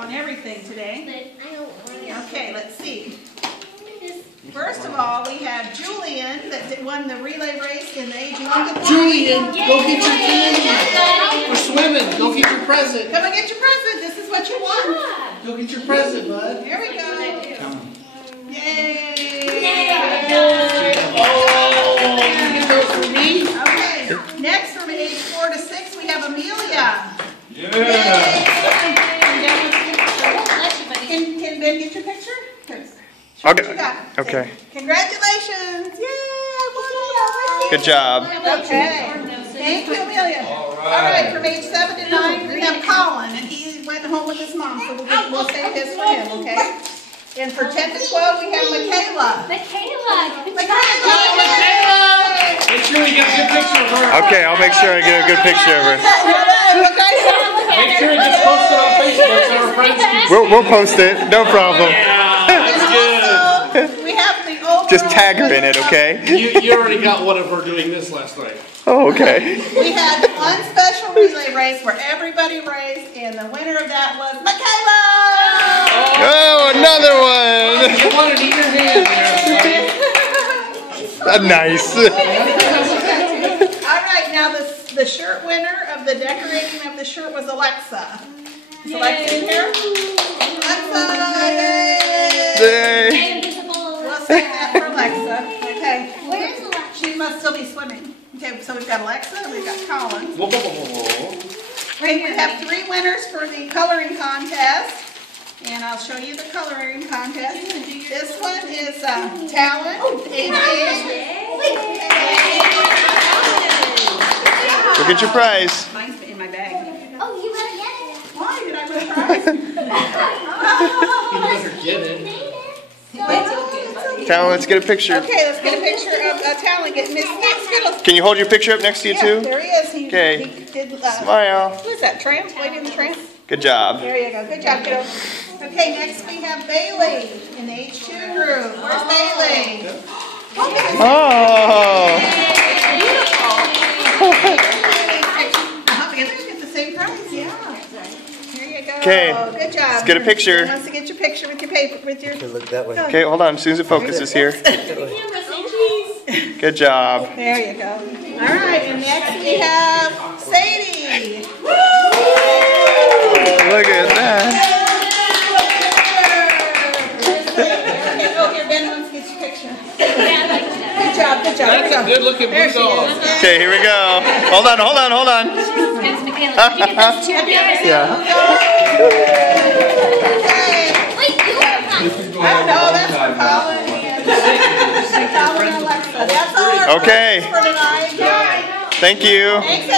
on everything today. Okay, let's see. First of all, we have Julian that won the relay race in the age 1 to 3. Julian, go get your candy. We're swimming. Go get your present. Come and get your present. This is what you won. Go get your present, bud. Here we go. Yay! Oh, you get those for me? Okay, next from age 4 to 6, we have Amelia. Yeah. Can Ben get your picture? Okay. Okay. Congratulations! Yay! I won it. Good job. Okay. Thank you, Amelia. All right. From age 7 to 9, we have Colin, and he went home with his mom, so we'll save this for him, okay? And for 10 to 12, we have Michaela. Make sure you get a good picture of her. Okay, I'll make sure I get a good picture of her. Make sure it gets posted on Facebook so our friends can see. We'll post it. No problem. That's good. We have the overall Just tag her in it, okay? You already got one of her doing this last night. Oh, okay. We had one special relay race where everybody raced, and the winner of that was Michaela! Oh, another one! You wanted to eat your hand there. Nice. All right, now the shirt winner of the decorating of the shirt was Alexa. Is Alexa in here? Alexa! Yay! Yay. We'll save that for Alexa. Okay. Where's Alexa? She must still be swimming. Okay, so we've got Alexa and we've got Colin. We have 3 winners for the coloring contest. And I'll show you the coloring contest. This one is Talon, age 8. Go get your prize. Mine's in my bag. Oh, you better get it. Why did I win a prize? You better get it. Talon, let's get a picture. Okay, let's get a picture of Talon getting his Skittles. Can you hold your picture up next to you, Yeah, too? there he is. Okay. He did, Smile. Who is that, Tramp? Lady in the Tramp? Good job. There you go. Good job, kiddo. Okay, next we have Bailey in the age 2 group. Where's Bailey? Oh. Get the same prize, yeah. Here you go. Okay. Good job. Let's get a picture. Who wants to get your picture with your paper, with your... Look that way. Okay, hold on. As soon as it focuses here. Good job. There you go. All right, and next we have Sadie. Look at that. Okay, go here. Ben wants to get your picture. Good job, good job. That's a good looking There blue she dog. is. Okay, here we go. Hold on. Yeah. No, that's for Colin and Alexa. That's all our Okay. for tonight. Thank you. Thanks,